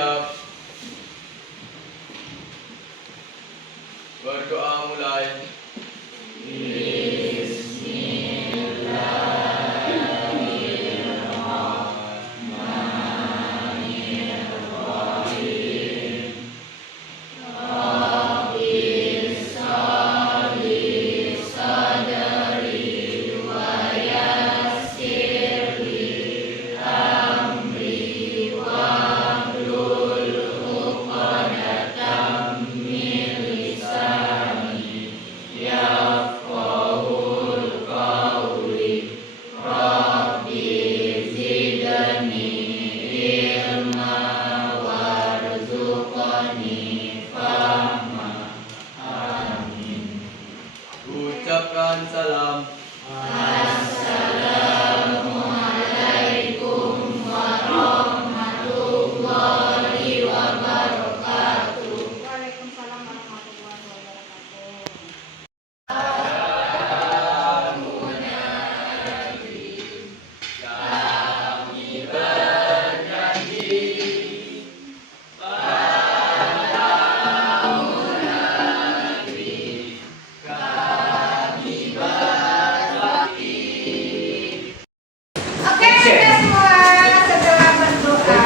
siap. Berdoa mulai. Ucapkan salam. Assalamualaikum warahmatullahi wabarakatuh. Waalaikumsalam warahmatullahi wabarakatuh. Oke, kita semua setelah berdoa,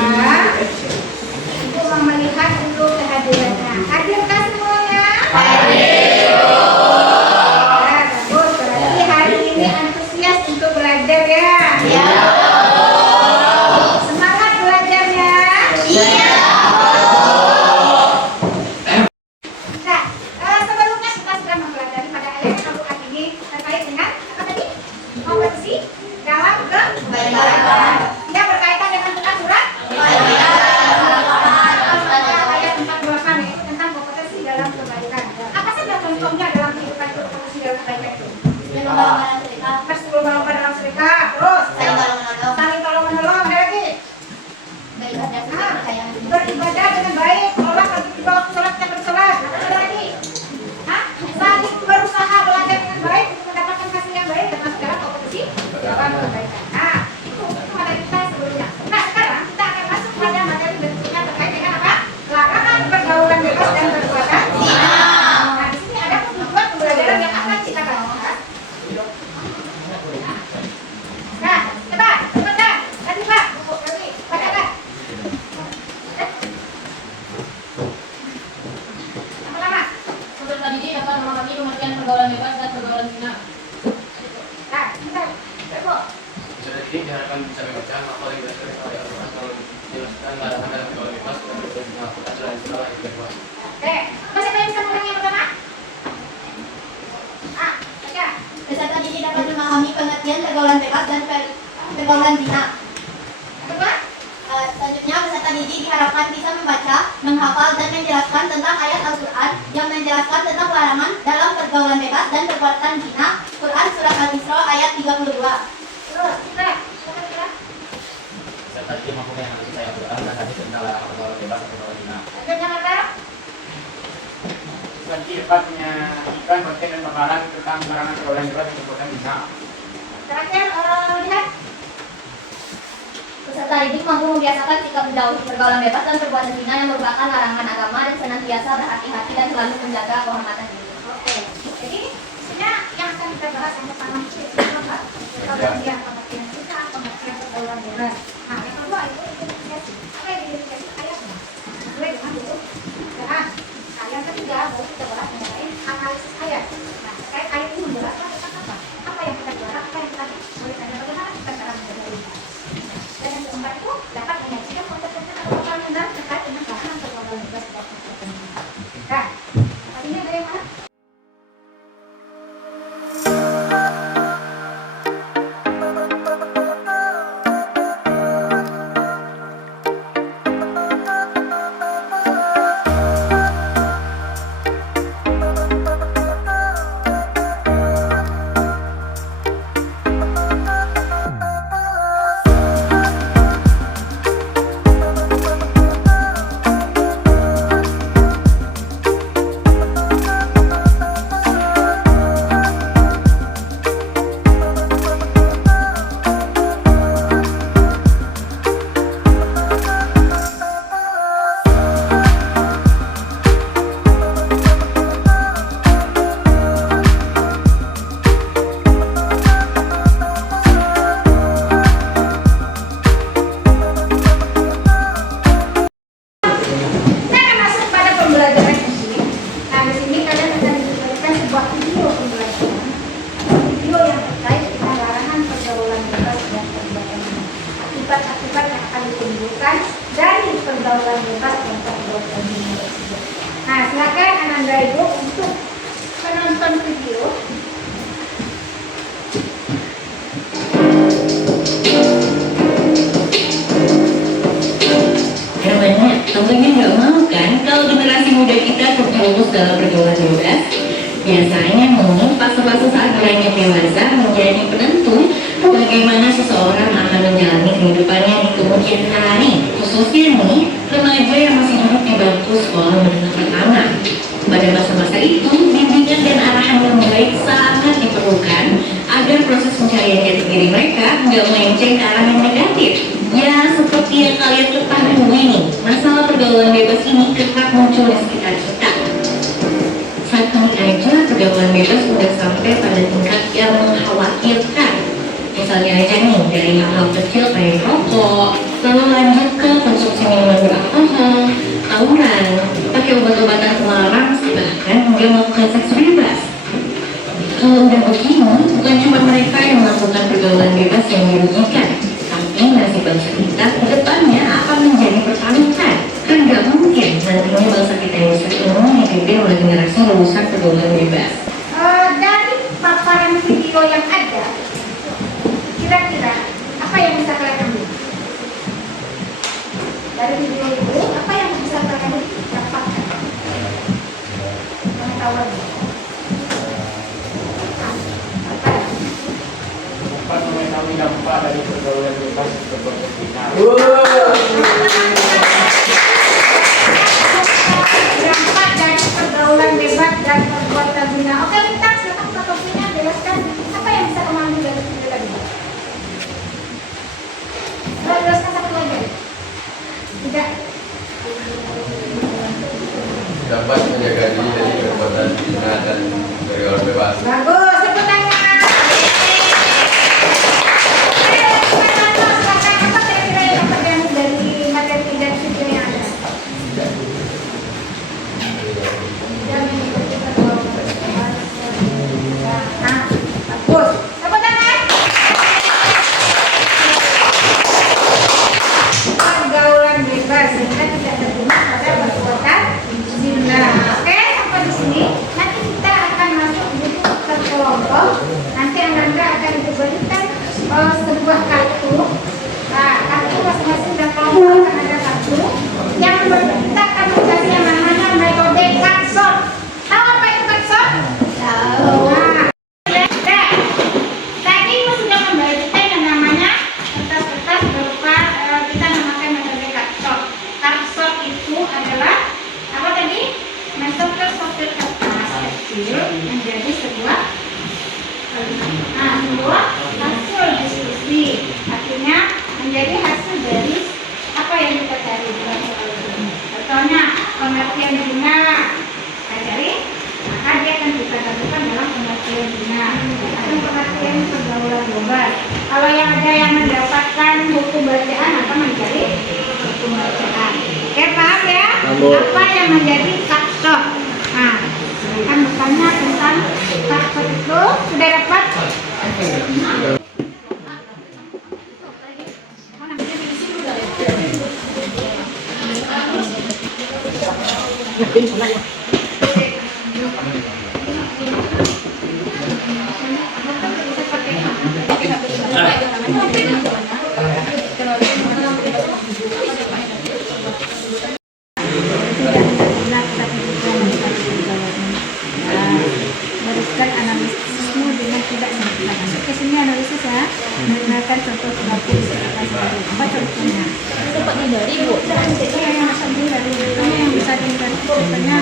Ibu mau melihat dulu kehadirannya. Hadirkah semuanya? Hadir. Nah, bagus. Berarti hari ini antusias untuk belajar ya? Iya. Semangat belajarnya? Iya. Nah, sebelumnya kita sudah mempelajari pada ayat Al-Quran ini terkait dengan apa tadi? Kompetisi dalam kebaikan. Yang berkaitan dengan Quran surat ayat 48 yaitu tentang kompetisi dalam kebaikan. Apa saja contohnya dalam kehidupan kompetisi dalam kebaikan itu? Berlomba dalam serikat, terus saling tolong menolong, ada lagi beribadah dengan baik, sholat kalau di bawah sholat kita bersolat, ada lagi saling berusaha belajar dengan baik untuk mendapatkan hasil yang baik termasuk dalam kompetisi dalam kebaikan. Nah, itu materi kita sebelumnya. Nah, sekarang kita akan masuk pada materi berikutnya terkait dengan apa? Larangan pergaulan bebas dan perbuatan zina. Nah, di sini ada tujuan pembelajaran yang akan kita bahas. Nah, cepat, cepat. Tadi Pak, tadi bacakan. Lama-lama. Untuk tadi ini dapat memahami pengertian pergaulan bebas dan pergaulan zina. Nah, bentar. Bu. Jadi diharapkan bisa membaca apa yang belajar oleh Al-Quran kalau dijelaskan larangan dalam pergaulan bebas dan pergaulan zina adalah istilah yang kedua. Oke, masih ada yang bisa mengulangi yang pertama? Baca. Peserta didik dapat memahami pengertian pergaulan bebas dan pergaulan zina. Kedua? Selanjutnya, peserta didik diharapkan bisa membaca, menghafal, dan menjelaskan tentang ayat Al-Quran yang menjelaskan tentang larangan dalam pergaulan bebas dan perbuatan zina. Quran Surat Al-Isra ayat 32. Terus, kita. Silakan kita. Serta dia mampu menganalisis ayat Al-Quran dan hadis tentang larangan pergaulan bebas dan pergaulan zina. Lanjut yang mana? Bagi dapat menyajikan konten dan paparan tentang larangan pergaulan bebas dan perbuatan zina. Terakhir, lihat. Peserta didik mampu membiasakan sikap menjauhi pergaulan bebas dan perbuatan zina yang merupakan larangan agama dan senantiasa berhati-hati dan selalu menjaga kehormatan diri. Oke. Jadi, sebenarnya yang akan kita bahas yang pertama itu apa? Pengertian kita, pengertian pergaulan bebas. Nah, yang kedua itu identifikasi. Apa yang identifikasi? Ayatnya. Sesuai dengan itu. Dan yang ketiga baru kita bahas mengenai analisis ayat. Nah, terkait ayat ini menjelaskan tentang apa? Apa yang kita jual, apa yang kita boleh tanya, bagaimana kita cara menjadi. Dan yang keempat itu dapat menyajikan konsep-konsep atau pemahaman terkait dengan larangan pergaulan bebas dan perbuatan zina. Nah, ini ada yang mana? bebas tanpa pergaulan bebas. Nah, silakan Ananda Ibu untuk penonton video. Tentunya nggak mau kan kalau generasi muda kita terjerumus dalam pergaulan bebas. Biasanya nih, fase-fase saat beranjak dewasa menjadi penentu bagaimana seseorang akan menjalani kehidupannya di kemudian hari. Khususnya nih, remaja yang masih duduk di bangku sekolah menengah pertama. Pada masa-masa itu, bimbingan dan arahan yang baik sangat diperlukan agar proses pencarian jati diri mereka nggak melenceng ke arah yang negatif. Ya, seperti yang kalian ketahui nih, masalah pergaulan bebas ini kerap muncul di sekitar kita. Saat ini aja pergaulan bebas sudah sampai pada tingkat yang mengkhawatirkan. Misalnya aja nih, dari hal-hal kecil kayak rokok, lalu lanjut ke konsumsi minuman beralkohol, tawuran, pakai obat-obatan terlarang, bahkan hingga melakukan seks bebas. Kalau udah begini, bukan cuma mereka yang melakukan pergaulan bebas yang dirugikan, tapi nasib bangsa kita ke depannya akan menjadi pertaruhan. Kan gak mungkin nantinya bangsa kita yang besar ini dipimpin oleh generasi lulusan pergaulan bebas. Dari paparan video yang ada, kira-kira apa yang bisa kalian ambil? Dari video itu, apa yang bisa kalian dapatkan? Pengetahuan. Apa ya? Dapat mengetahui dampak dari pergaulan bebas kepada kita. Dampak dari pergaulan bebas dan perbuatan zina. Oke, kita silakan fotonya jelaskan apa yang bisa kamu ambil dari video tadi. Jelaskan satu lagi. Tidak. Dapat menjaga diri dari perbuatan zina dan pergaulan bebas. Bagus, tepuk tangan. Apa kira-kira yang dapat diambil dari materi dan video yang ada? Nah, bagus. Tepuk tangan. Pergaulan bebas sehingga tidak terjebak pada perbuatan zina. Oke, sampai di sini. Nanti kita akan masuk buku terkelompok. Nanti Ananda akan diberikan sebuah kartu. Nah, kartu masing-masing dan kelompok akan ada kartu. Yang kita akan dikasih yang namanya metode Katson. Tahu apa itu Katson? Tahu. Nah, tadi sudah memberikan yang namanya kertas-kertas berupa kita namakan metode Katson. Katson itu adalah apa tadi? Metode sortir kertas kecil menjadi sebuah hasil diskusi. Artinya menjadi hasil dari apa yang kita cari. Contohnya pengertian zina kita cari, maka dia akan kita tentukan dalam pengertian zina atau pengertian pergaulan bebas. Kalau yang ada yang mendapatkan buku bacaan akan mencari buku bacaan. Oke, paham ya? Apa yang menjadi taksos? Nah, akan bertanya tentang taksos itu sudah dapat? Meneruskan analisismu dengan tidak sempurna. Masuk ke sini analisis ya. Menggunakan contoh pengakuan sendiri. Apa contohnya? Dapat hindari, Bu. Iya, yang bisa dihindari. Contohnya yang bisa dihindari. Contohnya,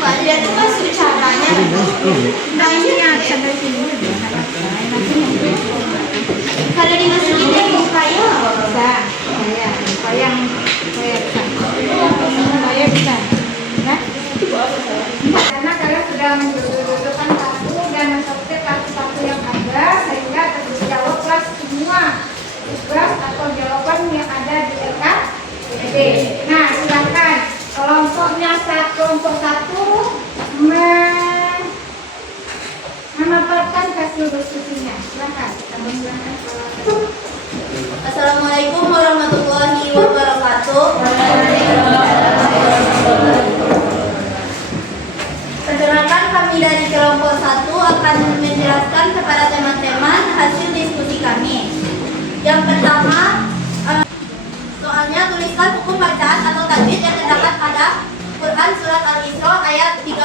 Pak, dia tuh masuk caranya. nah ini yang bisa dari sini. Kalau dimasukin dari mukanya, Bisa, ya. Supaya bisa. Supaya bisa. Ya. Karena kalian sudah mendudukan kartu dan mensortir kartu-kartu yang ada sehingga terjawablah semua tugas atau jawaban yang ada di LKPD. Nah, silakan kelompok satu memaparkan hasil diskusinya. Silakan. Assalamualaikum warahmatullahi wabarakatuh. akan menjelaskan kepada teman-teman hasil diskusi kami. Yang pertama, soalnya tuliskan hukum bacaan atau tajwid yang terdapat pada Quran Surat Al-Isra ayat 32.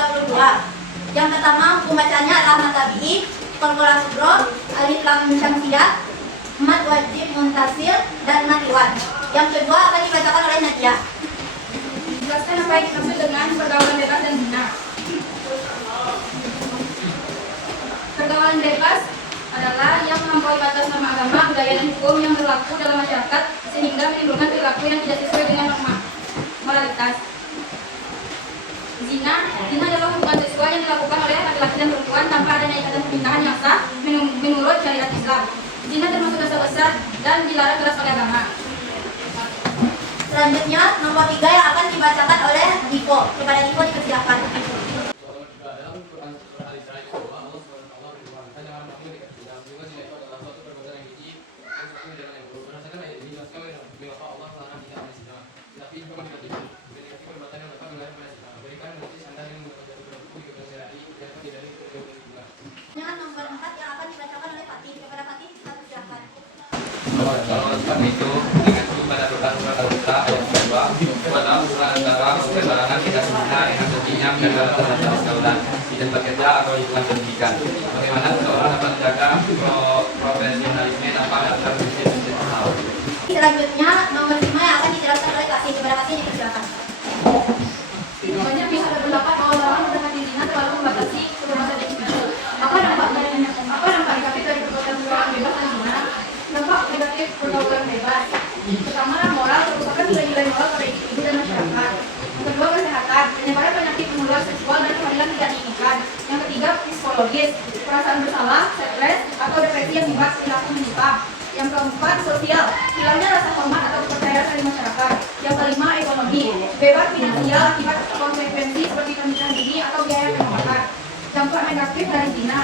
Yang pertama, hukum bacaannya adalah mad tabi'i, qalqalah subro, alif lam syamsiyah, mad wajib muntasil, dan mad iwad. Yang kedua akan dibacakan oleh Nadia. Jelaskan apa yang dimaksud dengan pergaulan bebas dan zina. Pergaulan bebas adalah yang melampaui batas norma agama, budaya, dan hukum yang berlaku dalam masyarakat sehingga menimbulkan perilaku yang tidak sesuai dengan norma moralitas. Zina adalah hubungan seksual yang dilakukan oleh laki-laki dan perempuan tanpa adanya ikatan pernikahan yang sah menurut syariat Islam. Zina termasuk dosa besar dan dilarang keras oleh agama. Selanjutnya, nomor 3 yang akan dibacakan oleh Dipo. Kepada Dipo dipersilakan. Dalam Quran Surah Al-Isra itu Allah SWT berfirman, jangan kamu dalam juga zina itu adalah suatu perbuatan yang keji dan sesuatu dengan yang buruk. Berdasarkan ayat ini dijelaskan mengapa Allah melarang tidak oleh zina. Tetapi hukum negatif perbuatan yang dapat melarang oleh zina. Berikan notis Anda yang mendapat berlaku di kebenaran syar'i dan tidak dari kebenaran juga. Dengan nomor 4 yang akan dibacakan oleh Fatih. Kepada Fatih dipersilakan. Kalau sebab itu mengacu pada Quran Surat Al-Isra ayat 2 pada usulan antara pelarangan tidak zina yang artinya menjaga tata pergaulan tidak bekerja atau lingkungan pendidikan. Bagaimana seseorang dapat menjaga profesionalisme tanpa melakukan prinsip-prinsip moral. Selanjutnya, nomor 5 yang akan dijelaskan oleh Kasih. Kepada Kasih dipersilakan. Banyak pihak berpendapat bahwa larangan mendekati zina terlalu membatasi kebebasan individu. Apa dampak negatif dari pergaulan bebas dan zina? Dampak negatif pergaulan bebas. Pertama, moral, kerusakan nilai-nilai moral pada individu dan masyarakat. Yang kedua, kesehatan, penyebaran penyakit menular seksual dan kehamilan tidak diinginkan. Yang ketiga, psikologis, perasaan bersalah, stres, atau depresi yang akibat perilaku menyimpang. Yang keempat, sosial, hilangnya rasa hormat atau kepercayaan dari masyarakat. Yang kelima, ekonomi, bebas finansial akibat konsekuensi seperti pernikahan dini atau biaya pengobatan. Dampak negatif dari zina,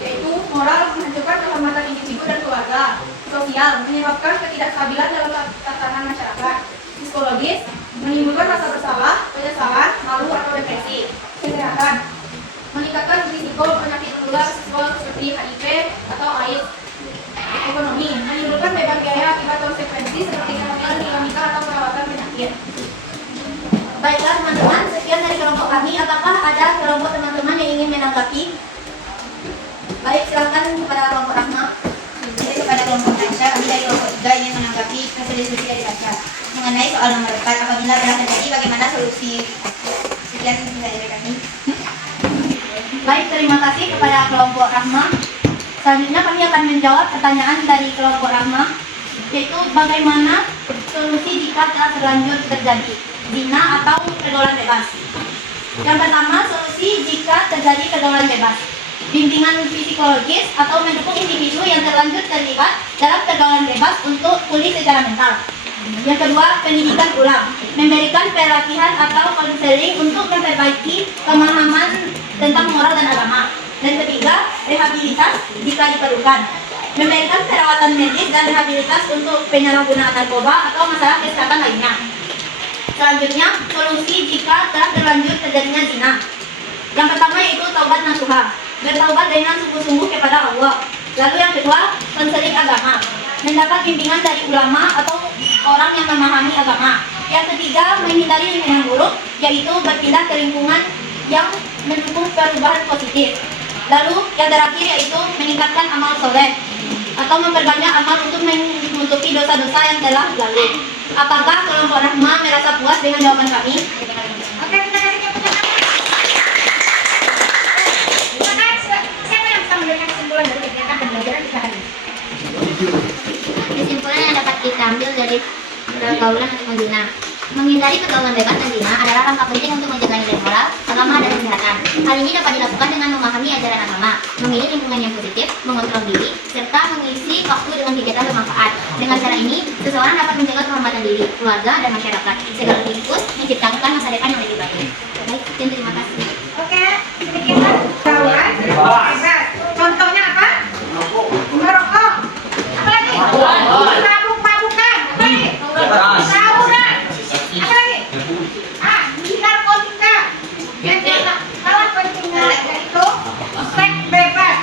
yaitu moral, menghancurkan kehormatan individu dan keluarga. Sosial, menyebabkan ketidakstabilan dalam tatanan masyarakat. Psikologis, menimbulkan rasa bersalah, penyesalan, malu atau depresi. Kesehatan, meningkatkan risiko penyakit menular seksual seperti HIV atau AIDS. Ekonomi, menimbulkan beban biaya akibat konsekuensi seperti kehamilan dinamika atau perawatan penyakit. Baiklah teman-teman, sekian dari kelompok kami. Apakah ada kelompok teman-teman yang ingin menanggapi? Baik, silakan kepada kelompok Rahma. Jadi kepada kelompok Aisyah, kami dari kelompok 3 ingin menanggapi hasil diskusi dari Aisyah mengenai soal nomor 4. Apabila telah terjadi, bagaimana solusi? Sekian dari kami. Baik, terima kasih kepada kelompok Rahma. Selanjutnya kami akan menjawab pertanyaan dari kelompok Rahma, yaitu bagaimana solusi jika telah terlanjur terjadi zina atau pergaulan bebas. Yang pertama, solusi jika terjadi pergaulan bebas. Bimbingan psikologis atau mendukung individu yang terlanjur terlibat dalam pergaulan bebas untuk pulih secara mental. Yang kedua, pendidikan ulang, memberikan pelatihan atau konseling untuk memperbaiki pemahaman tentang moral dan agama. Dan ketiga, rehabilitas jika diperlukan, memberikan perawatan medis dan rehabilitas untuk penyalahgunaan narkoba atau masalah kesehatan lainnya. Selanjutnya, solusi jika telah terlanjur terjadinya zina. Yang pertama yaitu taubat nasuha, bertaubat dengan sungguh-sungguh kepada Allah. Lalu yang kedua, konseling agama, mendapat bimbingan dari ulama atau orang yang memahami agama. Yang ketiga, menghindari lingkungan buruk, yaitu berpindah ke lingkungan yang mendukung perubahan positif. Lalu yang terakhir yaitu meningkatkan amal soleh atau memperbanyak amal untuk menutupi dosa-dosa yang telah lalu. Apakah kelompok Rahma merasa puas dengan jawaban kami? Oke, kita kasih tepuk tangan. Silakan, siapa yang bisa memberikan kesimpulan dari kegiatan pembelajaran kita hari ini? Kesimpulan yang dapat kita ambil dari pergaulan atau zina. Menghindari pergaulan bebas dan zina adalah langkah penting untuk menjaga nilai moral, agama, dan kesehatan. Hal ini dapat dilakukan dengan memahami ajaran agama, memilih lingkungan yang positif, mengontrol diri, serta mengisi waktu dengan kegiatan bermanfaat. Dengan cara ini, seseorang dapat menjaga kehormatan diri, keluarga, dan masyarakat, sekaligus menciptakan masa depan yang lebih baik. Baik, sekian, terima kasih. Oke, demikianlah pergaulan bebas. Contohnya apa? Merokok. Apa lagi? Mabuk-mabukan. Apa lagi? Tawuran. Apa lagi? Narkotika. Jadi, salah pentingnya yaitu seks bebas.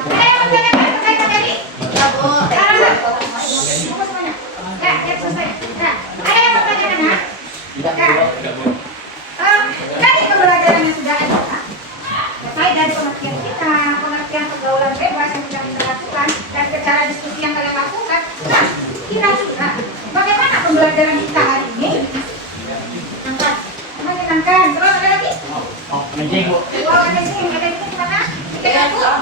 Ada yang bertanya terkait materi? Ya, Bu. Sekarang, buku semuanya. Ya, selesai. Nah, ada yang bertanya kan? Dari pembelajaran yang sudah ada, baik dari pengertian kita, pengertian pergaulan bebas yang sudah kita lakukan, dan cara diskusi yang kalian lakukan. Nah, kira-kira bagaimana pembelajaran kita hari ini? Menyenangkan. Terus ada lagi? Menjenguk. Oh, ada ini gimana? Kita lakukan.